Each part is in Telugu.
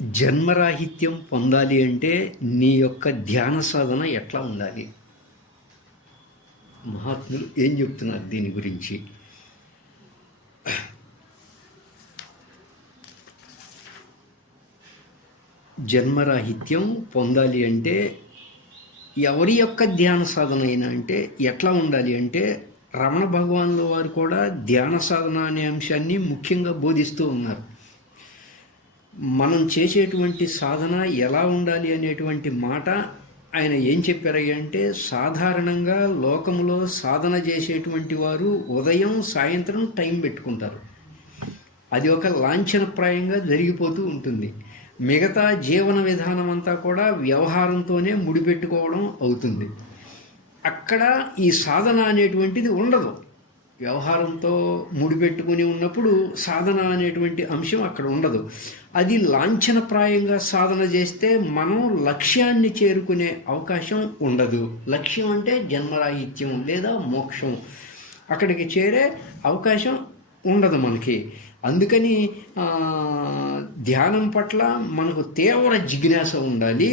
జన్మరాహిత్యం పొందాలి అంటే నీ యొక్క ధ్యాన సాధన ఎట్లా ఉండాలి? మహాత్ములు ఏం చెప్తున్నారు దీని గురించి? జన్మరాహిత్యం పొందాలి అంటే ఎవరి యొక్క ధ్యాన సాధన అయినా అంటే ఎట్లా ఉండాలి అంటే, రమణ భగవానుల వారు కూడా ధ్యాన సాధన అనే అంశాన్ని ముఖ్యంగా బోధిస్తూ ఉన్నారు. మనం చేసేటువంటి సాధన ఎలా ఉండాలి అనేటువంటి మాట ఆయన ఏం చెప్పారయ్యా అంటే, సాధారణంగా లోకంలో సాధన చేసేటువంటి వారు ఉదయం సాయంత్రం టైం పెట్టుకుంటారు. అది ఒక లాంఛనప్రాయంగా జరిగిపోతూ ఉంటుంది. మిగతా జీవన విధానం అంతా కూడా వ్యవహారంతోనే ముడిపెట్టుకోవడం అవుతుంది. అక్కడ ఈ సాధన అనేటువంటిది ఉండదు. వ్యవహారంతో ముడిపెట్టుకుని ఉన్నప్పుడు సాధన అనేటువంటి అంశం అక్కడ ఉండదు. అది లాంఛనప్రాయంగా సాధన చేస్తే మనం లక్ష్యాన్ని చేరుకునే అవకాశం ఉండదు. లక్ష్యం అంటే జన్మరాహిత్యం లేదా మోక్షం. అక్కడికి చేరే అవకాశం ఉండదు మనకి. అందుకని ధ్యానం పట్ల మనకు తీవ్ర జిజ్ఞాస ఉండాలి.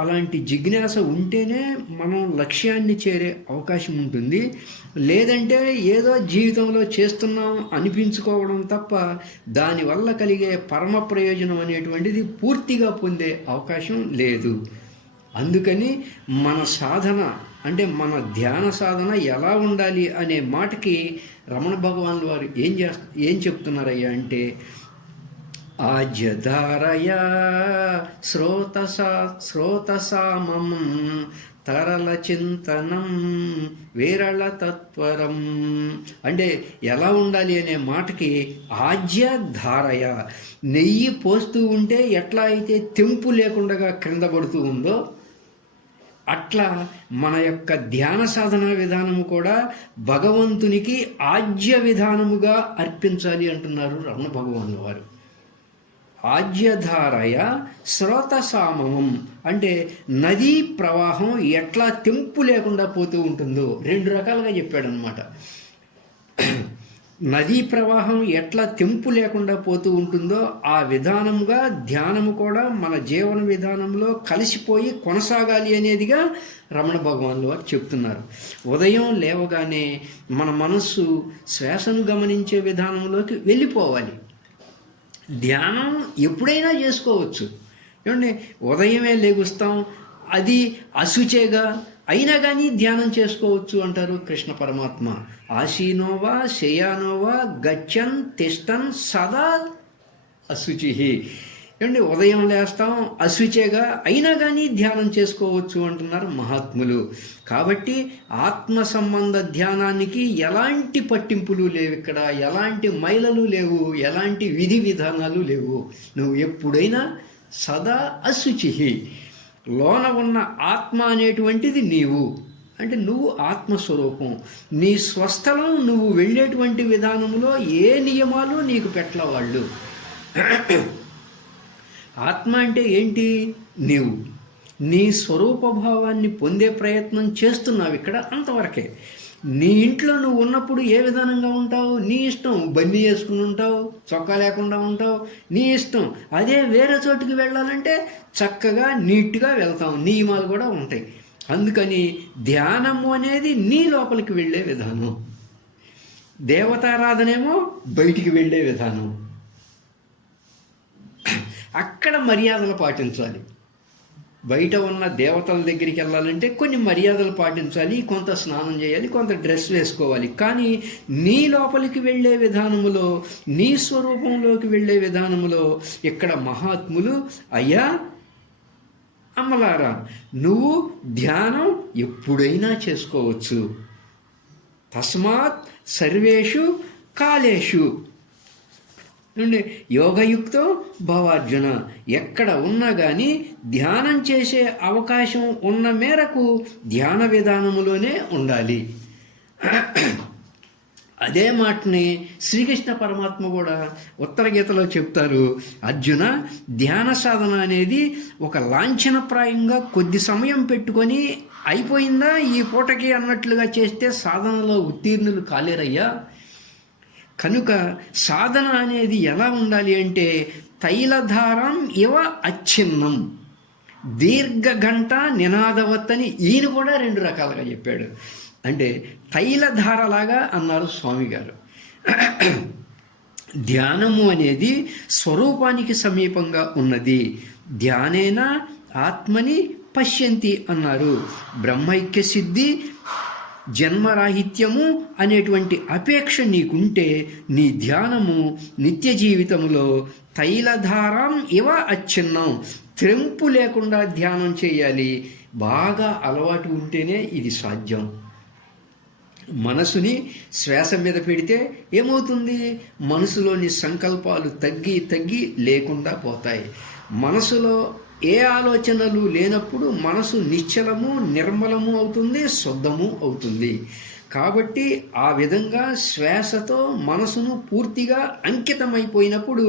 అలాంటి జిజ్ఞాస ఉంటేనే మనం లక్ష్యాన్ని చేరే అవకాశం ఉంటుంది. లేదంటే ఏదో జీవితంలో చేస్తున్నాం అనిపించుకోవడం తప్ప దానివల్ల కలిగే పరమ ప్రయోజనం అనేటువంటిది పూర్తిగా పొందే అవకాశం లేదు. అందుకని మన సాధన అంటే మన ధ్యాన సాధన ఎలా ఉండాలి అనే మాటకి రమణ భగవానుల వారు ఏం చెప్తున్నారయ్యా అంటే, ఆజ్యధారయా శ్రోతసామం తరల చింతనం వేరళ తత్వరం. అంటే ఎలా ఉండాలి అనే మాటకి ఆజ్యధారయ, నెయ్యి పోస్తూ ఉంటే ఎట్లా అయితే తెంపు లేకుండా క్రింద పడుతూ ఉందో అట్లా మన యొక్క ధ్యాన సాధన విధానము కూడా భగవంతునికి ఆజ్య విధానముగా అర్పించాలి అంటున్నారు రమణ భగవానుల వారు. ఆజ్యధారయ స్రోతసామం అంటే నదీ ప్రవాహం ఎట్లా తెంపు లేకుండా పోతూ ఉంటుందో రెండు రకాలుగా చెప్పాడనమాట. నదీ ప్రవాహం ఎట్లా తెంపు లేకుండా పోతూ ఉంటుందో ఆ విధానముగా ధ్యానము కూడా మన జీవన విధానంలో కలిసిపోయి కొనసాగాలి అనేదిగా రమణ భగవానులు వారు చెప్తున్నారు. ఉదయం లేవగానే మన మనస్సు శ్వాసను గమనించే విధానంలోకి వెళ్ళిపోవాలి. ధ్యానం ఎప్పుడైనా చేసుకోవచ్చు. ఏమండి, ఉదయమే లేగుస్తాం, అది అశుచేగా అయినా కానీ ధ్యానం చేసుకోవచ్చు అంటారు కృష్ణ పరమాత్మ. ఆసీనోవా శయానోవా గచ్చన్ తిష్టన్ సదా అశుచి. ఏమండి, ఉదయం లేస్తాం అశుచేగా అయినా కానీ ధ్యానం చేసుకోవచ్చు అంటున్నారు మహాత్ములు. కాబట్టి ఆత్మ సంబంధ ధ్యానానికి ఎలాంటి పట్టింపులు లేవు, ఇక్కడ ఎలాంటి మైలలు లేవు, ఎలాంటి విధి విధానాలు లేవు. నువ్వు ఎప్పుడైనా సదా అశుచి. లోన ఉన్న ఆత్మ అనేటువంటిది నీవు, అంటే నువ్వు ఆత్మస్వరూపం. నీ స్వస్థలం నువ్వు వెళ్ళేటువంటి విధానంలో ఏ నియమాలు నీకు పెట్టల వాళ్ళు. ఆత్మ అంటే ఏంటి? నీవు నీ స్వరూపభావాన్ని పొందే ప్రయత్నం చేస్తున్నావు ఇక్కడ, అంతవరకే. నీ ఇంట్లో నువ్వు ఉన్నప్పుడు ఏ విధానంగా ఉంటావు? నీ ఇష్టం. బన్నీ వేసుకుని ఉంటావు, చొక్కా లేకుండా ఉంటావు, నీ ఇష్టం. అదే వేరే చోటుకి వెళ్ళాలంటే చక్కగా నీట్గా వెళ్తాం, నియమాలు కూడా ఉంటాయి. అందుకని ధ్యానము అనేది నీ లోపలికి వెళ్ళే విధానం, దేవతారాధనేమో బయటికి వెళ్ళే విధానం. అక్కడ మర్యాదలు పాటించాలి. బయట ఉన్న దేవతల దగ్గరికి వెళ్ళాలంటే కొన్ని మర్యాదలు పాటించాలి, కొంత స్నానం చేయాలి, కొంత డ్రెస్ వేసుకోవాలి. కానీ నీ లోపలికి వెళ్ళే విధానములో, నీ స్వరూపంలోకి వెళ్ళే విధానములో ఇక్కడ మహాత్ములు, అయ్యా అమ్మలారా, నువ్వు ధ్యానం ఎప్పుడైనా చేసుకోవచ్చు. తస్మాత్ సర్వేషు కాలేషు నుండి యోగయుక్తో భవార్జున. ఎక్కడ ఉన్నా కానీ ధ్యానం చేసే అవకాశం ఉన్న మేరకు ధ్యాన విధానములోనే ఉండాలి. అదే మాటని శ్రీకృష్ణ పరమాత్మ కూడా ఉత్తర గీతలో చెప్తారు. అర్జున, ధ్యాన సాధన అనేది ఒక లాంఛనప్రాయంగా కొద్ది సమయం పెట్టుకొని అయిపోయిందా ఈ పూటకి అన్నట్లుగా చేస్తే సాధనలో ఉత్తీర్ణులు కాలేరయ్యా. కనుక సాధన అనేది ఎలా ఉండాలి అంటే తైలధారం ఇవ అచ్ఛిన్నం, దీర్ఘఘంట నినాదవత్తని ఈయన కూడా 2 రకాలుగా చెప్పాడు. అంటే తైలధారలాగా అన్నారు స్వామి గారు. ధ్యానము అనేది స్వరూపానికి సమీపంగా ఉన్నది. ధ్యానేన ఆత్మని పశ్యంతి అన్నారు. బ్రహ్మైక్య సిద్ధి, జన్మరాహిత్యము అనేటువంటి అపేక్ష నీకుంటే నీ ధ్యానము నిత్య జీవితంలో తైలధారం ఇవ అచ్ఛిన్నం, త్రెంపు లేకుండా ధ్యానం చేయాలి. బాగా అలవాటు ఉంటేనే ఇది సాధ్యం. మనసుని శ్వాస మీద పెడితే ఏమవుతుంది? మనసులోని సంకల్పాలు తగ్గి తగ్గి లేకుండా పోతాయి. మనసులో ఏ ఆలోచనలు లేనప్పుడు మనసు నిశ్చలము, నిర్మలము అవుతుంది, శుద్ధము అవుతుంది. కాబట్టి ఆ విధంగా శ్వాసతో మనసును పూర్తిగా అంకితమైపోయినప్పుడు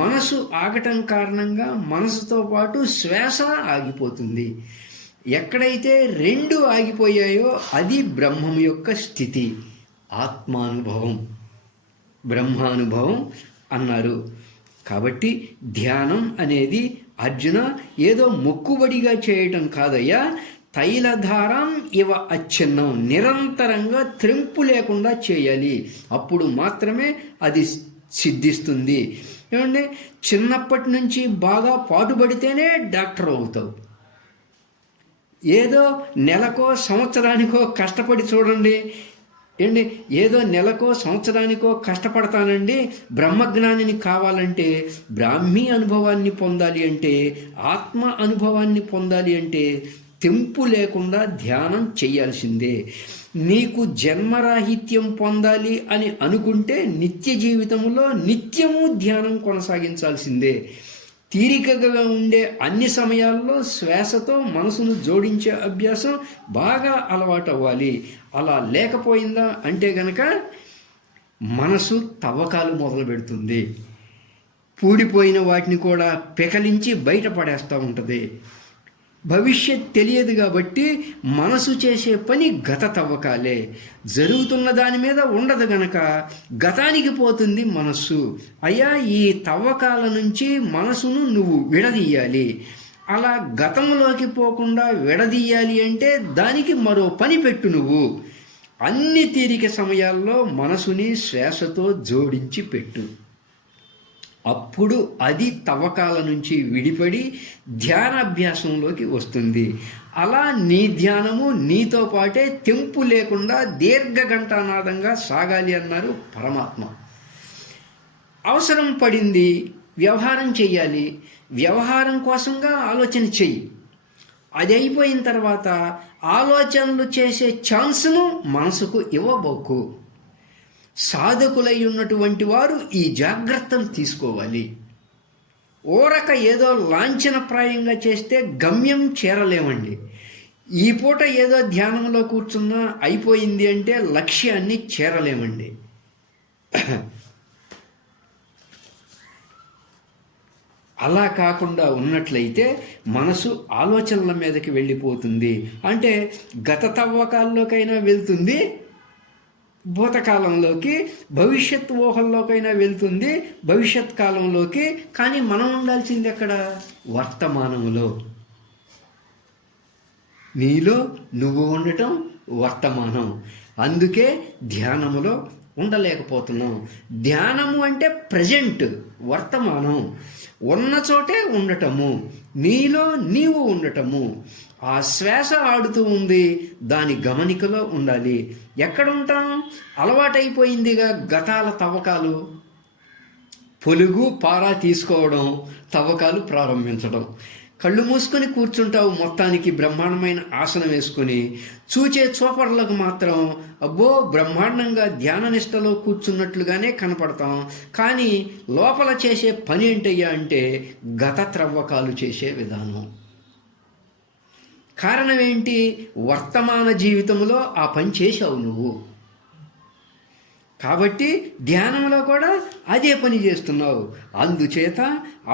మనసు ఆగటం కారణంగా మనసుతో పాటు శ్వాస ఆగిపోతుంది. ఎక్కడైతే 2 ఆగిపోయాయో అది బ్రహ్మం యొక్క స్థితి, ఆత్మానుభవం, బ్రహ్మానుభవం అన్నారు. కాబట్టి ధ్యానం అనేది అర్జున ఏదో మొక్కుబడిగా చేయటం కాదయ్యా, తైలధారం ఇవ అచ్ఛిన్నం, నిరంతరంగా త్రెంపు లేకుండా చేయాలి. అప్పుడు మాత్రమే అది సిద్ధిస్తుంది. ఏమంటే చిన్నప్పటి నుంచి బాగా పాటుపడితేనే డాక్టర్ అవుతావు. ఏదో నెలకో సంవత్సరానికో కష్టపడి చూడండి. ఏంటి, ఏదో నెలకో సంవత్సరానికో కష్టపడతానండి, బ్రహ్మజ్ఞానిని కావాలంటే, బ్రాహ్మీ అనుభవాన్ని పొందాలి అంటే, ఆత్మ అనుభవాన్ని పొందాలి అంటే తెంపు లేకుండా ధ్యానం చేయాల్సిందే. నీకు జన్మరాహిత్యం పొందాలి అని అనుకుంటే నిత్య జీవితంలో నిత్యము ధ్యానం కొనసాగించాల్సిందే. తీరికగా ఉండే అన్ని సమయాల్లో శ్వాసతో మనసును జోడించే అభ్యాసం బాగా అలవాటు అవ్వాలి. అలా లేకపోయిందా అంటే గనక మనసు తవ్వకాలు మొదలు పెడుతుంది. పూడిపోయిన వాటిని కూడా పెకలించి బయటపడేస్తూ ఉంటుంది. భవిష్యత్ తెలియదు కాబట్టి మనసు చేసే పని గత తవ్వకాలే. జరుగుతున్న దాని మీద ఉండదు గనక గతానికి పోతుంది మనస్సు. అయ్యా, ఈ తవ్వకాల నుంచి మనసును నువ్వు విడదీయాలి. అలా గతంలోకి పోకుండా విడదీయాలి అంటే దానికి మరో పని పెట్టు. నువ్వు అన్ని తీరిక సమయాల్లో మనసుని శ్వాసతో జోడించి పెట్టు. అప్పుడు అది తవ్వకాల నుంచి విడిపడి ధ్యానాభ్యాసంలోకి వస్తుంది. అలా నీ ధ్యానము నీతో పాటే తెంపు లేకుండా దీర్ఘఘంటానాదంగా సాగాలి అన్నారు పరమాత్మ. అవసరం పడింది, వ్యవహారం చెయ్యాలి. వ్యవహారం కోసంగా ఆలోచన చెయ్యి. అది అయిపోయిన తర్వాత ఆలోచనలు చేసే ఛాన్సును మనసుకు ఇవ్వబోకు. సాధకులై ఉన్నటువంటి వారు ఈ జాగ్రత్తలు తీసుకోవాలి. ఓరక ఏదో లాంఛనప్రాయంగా చేస్తే గమ్యం చేరలేమండి. ఈ పూట ఏదో ధ్యానంలో కూర్చున్నా అయిపోయింది అంటే లక్ష్యాన్ని చేరలేమండి. అలా కాకుండా ఉన్నట్లయితే మనసు ఆలోచనల మీదకి వెళ్ళిపోతుంది. అంటే గత తవ్వకాల్లోకైనా వెళ్తుంది, భూతకాలంలోకి, భవిష్యత్ ఊహల్లోకైనా వెళ్తుంది, భవిష్యత్ కాలంలోకి. కానీ మనం ఉండాల్సింది ఎక్కడ? వర్తమానములో. నీలో నువ్వు ఉండటం వర్తమానం. అందుకే ధ్యానములో ఉండలేకపోతున్నాం. ధ్యానము అంటే ప్రజెంట్, వర్తమానం, ఉన్న చోటే ఉండటము, నీలో నీవు ఉండటము. ఆ శ్వాస ఆడుతూ ఉంది, దాని గమనికలో ఉండాలి. ఎక్కడ ఉంటాం? అలవాటైపోయిందిగా గతాల తవ్వకాలు. పొలుగు పారా తీసుకోవడం, తవ్వకాలు ప్రారంభించడం. కళ్ళు మూసుకొని కూర్చుంటావు, మొత్తానికి బ్రహ్మాండమైన ఆసనం వేసుకొని. చూచే చూపర్లకు మాత్రం అబ్బో బ్రహ్మాండంగా ధ్యాననిష్టలో కూర్చున్నట్లుగానే కనపడతాం. కానీ లోపల చేసే పని ఏంటయ్యా అంటే గత త్రవ్వకాలు చేసే విధానం. కారణం ఏంటి? వర్తమాన జీవితంలో ఆ పని చేశావు నువ్వు. కాబట్టి ధ్యానంలో కూడా అదే పని చేస్తున్నావు. అందుచేత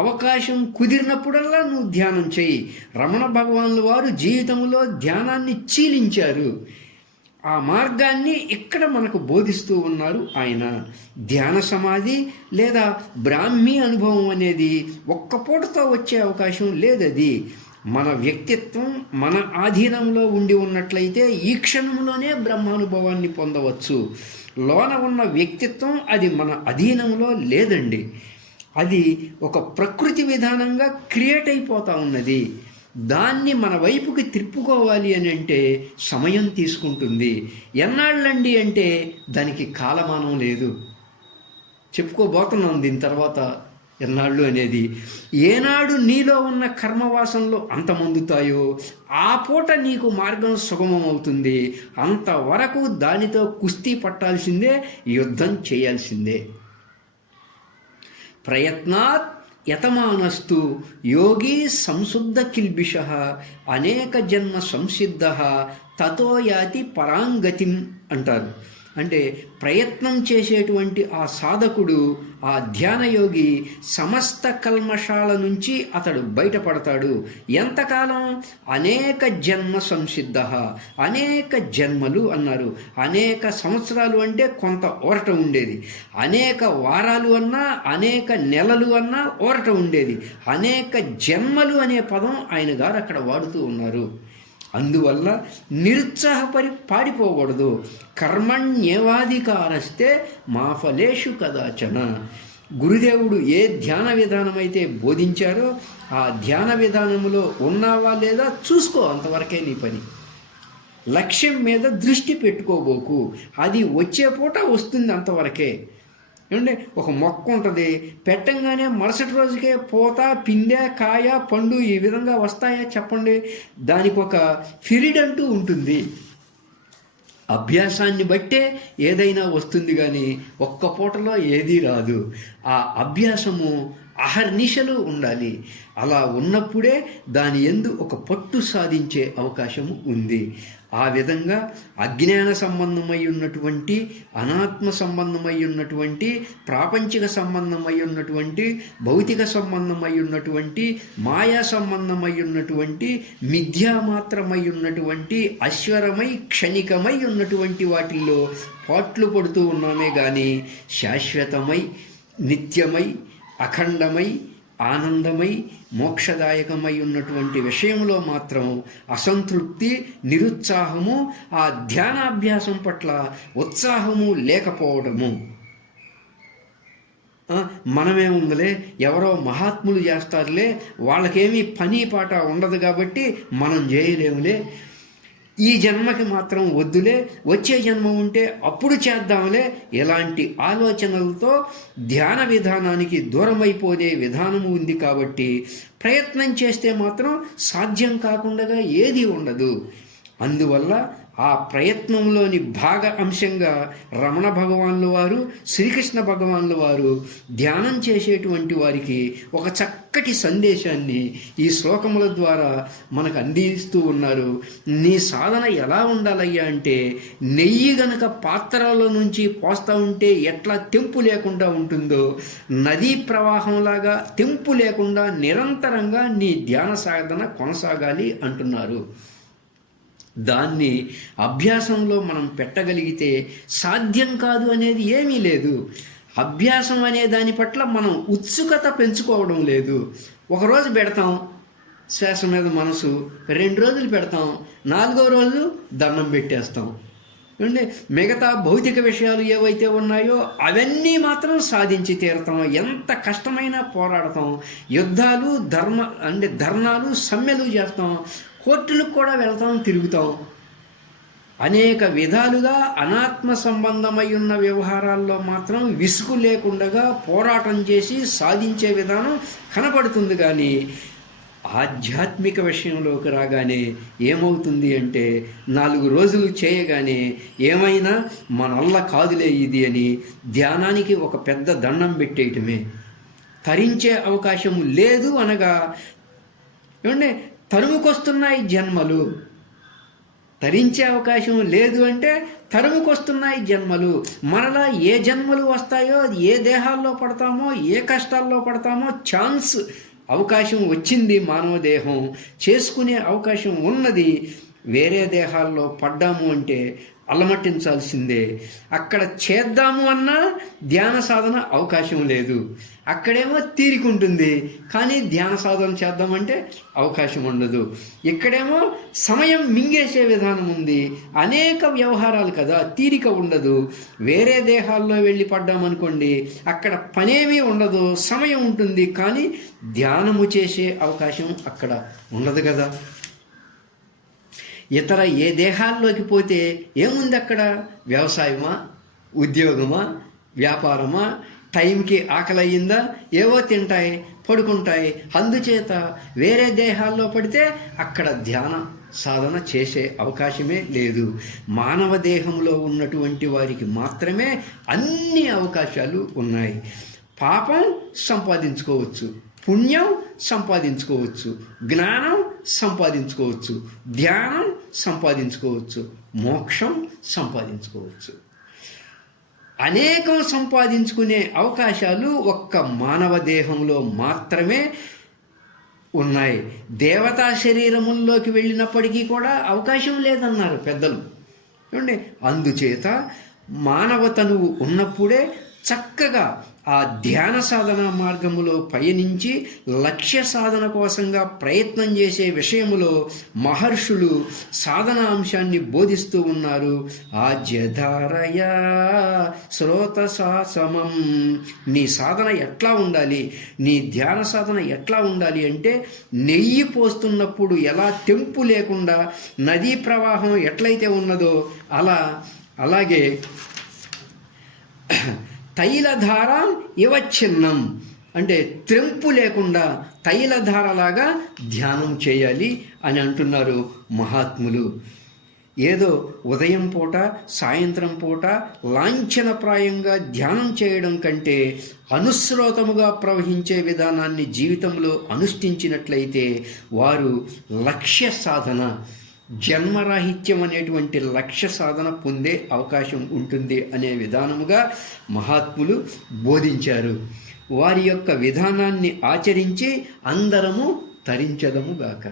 అవకాశం కుదిరినప్పుడల్లా నువ్వు ధ్యానం చేయి. రమణ భగవానుల వారు జీవితంలో ధ్యానాన్ని చీలించారు. ఆ మార్గాన్ని ఇక్కడ మనకు బోధిస్తూ ఉన్నారు ఆయన. ధ్యాన సమాధి లేదా బ్రాహ్మీ అనుభవం అనేది ఒక్క పూటతో వచ్చే అవకాశం లేదది. మన వ్యక్తిత్వం మన ఆధీనంలో ఉండి ఉన్నట్లయితే ఈ క్షణంలోనే బ్రహ్మానుభవాన్ని పొందవచ్చు. లోన ఉన్న వ్యక్తిత్వం అది మన అధీనంలో లేదండి. అది ఒక ప్రకృతి విధానంగా క్రియేట్ అయిపోతూ ఉన్నది. దాన్ని మన వైపుకి తిప్పుకోవాలి అని అంటే సమయం తీసుకుంటుంది. ఎన్నాళ్ళండి అంటే దానికి కాలమానం లేదు. చెప్పుకోబోతున్నాం దీని తర్వాత ఎన్నాళ్ళు అనేది. ఏనాడు నీలో ఉన్న కర్మవాసనలు అంతమొందుతాయో ఆ పూట నీకు మార్గం సుగమం అవుతుంది. అంతవరకు దానితో కుస్తీ పట్టాల్సిందే, యుద్ధం చేయాల్సిందే. ప్రయత్నాత్ యతమానస్తు యోగి సంశుద్ధ కిల్బిష అనేక జన్మ సంసిద్ధ తతో యాతి పరాంగతిం అంటారు. అంటే ప్రయత్నం చేసేటువంటి ఆ సాధకుడు, ఆ ధ్యానయోగి సమస్త కల్మషాల నుంచి అతడు బయటపడతాడు. ఎంతకాలం? అనేక జన్మ సంసిద్ధ, అనేక జన్మలు అన్నారు. అనేక సంవత్సరాలు అంటే కొంత ఊరట ఉండేది. అనేక వారాలు అన్నా, అనేక నెలలు అన్నా ఊరట ఉండేది. అనేక జన్మలు అనే పదం ఆయన గారు అక్కడ వాడుతూ ఉన్నారు. అందువల్ల పాడిపోకూడదు. కర్మణ్యేవాధికారస్తే మా ఫలేషు కదాచన. గురుదేవుడు ఏ ధ్యాన విధానం అయితే బోధించారో ఆ ధ్యాన విధానంలో ఉన్నావా లేదా చూసుకో, అంతవరకే నీ పని. లక్ష్యం మీద దృష్టి పెట్టుకోబోకు. అది వచ్చే పూట వస్తుంది, అంతవరకే. ఏమంటే ఒక మొక్క ఉంటుంది, పెట్టంగానే మరుసటి రోజుకే పూత, పిందె, కాయ, పండు ఈ విధంగా వస్తాయా చెప్పండి? దానికి ఒక పీరియడ్ అంటూ ఉంటుంది. అభ్యాసాన్ని బట్టే ఏదైనా వస్తుంది, కానీ ఒక్క పూటలో ఏదీ రాదు. ఆ అభ్యాసము అహర్నిశలు ఉండాలి. అలా ఉన్నప్పుడే దాని యందు ఒక పట్టు సాధించే అవకాశము ఉంది. ఆ విధంగా అజ్ఞాన సంబంధమై ఉన్నటువంటి, అనాత్మ సంబంధమై ఉన్నటువంటి, ప్రాపంచిక సంబంధమై ఉన్నటువంటి, భౌతిక సంబంధమై ఉన్నటువంటి, మాయా సంబంధమై ఉన్నటువంటి, మిథ్యామాత్రమై ఉన్నటువంటి, అశ్వరమై క్షణికమై ఉన్నటువంటి వాటిల్లో పాట్లు పడుతూ ఉన్నామే కానీ శాశ్వతమై, నిత్యమై, అఖండమై, ఆనందమై, మోక్షదాయకమై ఉన్నటువంటి విషయంలో మాత్రం అసంతృప్తి, నిరుత్సాహము, ఆ ధ్యానాభ్యాసం పట్ల ఉత్సాహము లేకపోవడము. మనమేముందిలే, ఎవరో మహాత్ములు చేస్తారులే, వాళ్ళకేమీ పని పాట ఉండదు కాబట్టి మనం చేయలేములే, ఈ జన్మకి మాత్రం వద్దులే, వచ్చే జన్మ ఉంటే అప్పుడు చేద్దాంలే, ఇలాంటి ఆలోచనలతో ధ్యాన విధానానికి దూరమైపోయే విధానము ఉంది. కాబట్టి ప్రయత్నం చేస్తే మాత్రం సాధ్యం కాకుండా ఏదీ ఉండదు. అందువల్ల ఆ ప్రయత్నంలోని భాగ అంశంగా రమణ భగవాన్ల వారు, శ్రీకృష్ణ భగవాన్ల వారు ధ్యానం చేసేటువంటి వారికి ఒక చక్కటి సందేశాన్ని ఈ శ్లోకముల ద్వారా మనకు అందిస్తూ ఉన్నారు. నీ సాధన ఎలా ఉండాలయ్యా అంటే, నెయ్యి గనక పాత్రలో నుంచి పోస్తూ ఉంటే ఎట్లా తెంపు లేకుండా ఉంటుందో, నదీ ప్రవాహంలాగా తెంపు లేకుండా నిరంతరంగా నీ ధ్యాన సాధన కొనసాగాలి అంటున్నారు. దాన్ని అభ్యాసంలో మనం పెట్టగలిగితే సాధ్యం కాదు అనేది ఏమీ లేదు. అభ్యాసం అనే దాని పట్ల మనం ఉత్సుకత పెంచుకోవడం లేదు. ఒకరోజు పెడతాం శ్వాస మీద మనసు, 2 రోజులు పెడతాం, 4వ రోజు దండం పెట్టేస్తాం. అంటే మిగతా భౌతిక విషయాలు ఏవైతే ఉన్నాయో అవన్నీ మాత్రం సాధించి తీరుతాం. ఎంత కష్టమైనా పోరాడతాం. యుద్ధాలు, ధర్నాలు, సమ్మెలు చేస్తాం. కోర్టులకు కూడా వెళ్తాం, తిరుగుతాం. అనేక విధాలుగా అనాత్మ సంబంధమై ఉన్న వ్యవహారాల్లో మాత్రం విసుగు లేకుండా పోరాటం చేసి సాధించే విధానం కనపడుతుంది. కానీ ఆధ్యాత్మిక విషయంలోకి రాగానే ఏమవుతుంది అంటే, 4 రోజులు చేయగానే ఏమైనా మనల్ల కాదులే ఇది అని ధ్యానానికి ఒక పెద్ద దండం పెట్టేయటమే. తరించే అవకాశం లేదు అనగా ఏమంటే తరుముకొస్తున్నాయి జన్మలు. తరించే అవకాశం లేదు అంటే తరుముకొస్తున్నాయి జన్మలు. మరలా ఏ జన్మలు వస్తాయో, ఏ దేహాల్లో పడతామో, ఏ కష్టాల్లో పడతామో ఛాన్స్, అవకాశం వచ్చింది. మానవ దేహం చేసుకునే అవకాశం ఉన్నది. వేరే దేహాల్లో పడ్డాము అంటే అలమటించాల్సిందే. అక్కడ చేద్దాము అన్నా ధ్యాన సాధన అవకాశం లేదు. అక్కడేమో తీరిక ఉంటుంది, కానీ ధ్యాన సాధన చేద్దామంటే అవకాశం ఉండదు. ఇక్కడేమో సమయం మింగేసే విధానం ఉంది, అనేక వ్యవహారాలు కదా, తీరిక ఉండదు. వేరే దేహాల్లో వెళ్ళి పడ్డామనుకోండి, అక్కడ పనేమీ ఉండదు, సమయం ఉంటుంది, కానీ ధ్యానము చేసే అవకాశం అక్కడ ఉండదు కదా. ఇతర ఏ దేహాల్లోకి పోతే ఏముంది అక్కడ? వ్యవసాయమా, ఉద్యోగమా, వ్యాపారమా, టైంకి ఆకలి అయ్యిందా, ఏవో తింటాయి, పడుకుంటాయి. అందుచేత వేరే దేహాల్లో పడితే అక్కడ ధ్యాన సాధన చేసే అవకాశమే లేదు. మానవ దేహంలో ఉన్నటువంటి వారికి మాత్రమే అన్ని అవకాశాలు ఉన్నాయి. పాపం సంపాదించుకోవచ్చు, పుణ్యం సంపాదించుకోవచ్చు, జ్ఞానం సంపాదించుకోవచ్చు, ధ్యానం సంపాదించుకోవచ్చు, మోక్షం సంపాదించుకోవచ్చు. అనేకం సంపాదించుకునే అవకాశాలు ఒక్క మానవ దేహంలో మాత్రమే ఉన్నాయి. దేవతా శరీరముల్లోకి వెళ్ళినప్పటికీ కూడా అవకాశం లేదన్నారు పెద్దలు. చూడండి, అందుచేత మానవ తనువు ఉన్నప్పుడే చక్కగా ఆ ధ్యాన సాధన మార్గములో పయనించి లక్ష్య సాధన కోసంగా ప్రయత్నం చేసే విషయములో మహర్షులు సాధన అంశాన్ని బోధిస్తూ ఉన్నారు. ఆజ్యధారయా శ్రోతసాసమం. నీ సాధన ఎట్లా ఉండాలి, నీ ధ్యాన సాధన ఎట్లా ఉండాలి అంటే, నెయ్యి పోస్తున్నప్పుడు ఎలా తెంపు లేకుండా నదీ ప్రవాహం ఎట్లయితే ఉన్నదో అలాగే తైలధార ఇవచ్ఛిన్నం అంటే త్రెంపు లేకుండా తైలధారలాగా ధ్యానం చేయాలి అని అంటున్నారు మహాత్ములు. ఏదో ఉదయం పూట సాయంత్రం పూట లాంఛనప్రాయంగా ధ్యానం చేయడం కంటే అనుస్రోతముగా ప్రవహించే విధానాన్ని జీవితంలో అనుష్ఠించినట్లయితే వారు లక్ష్య సాధన, జన్మరాహిత్యం అనేటువంటి లక్ష్య సాధన పొందే అవకాశం ఉంటుంది అనే విధానముగా మహాత్ములు బోధించారు. వారి యొక్క విధానాన్ని ఆచరించి అందరము తరించదముగాక.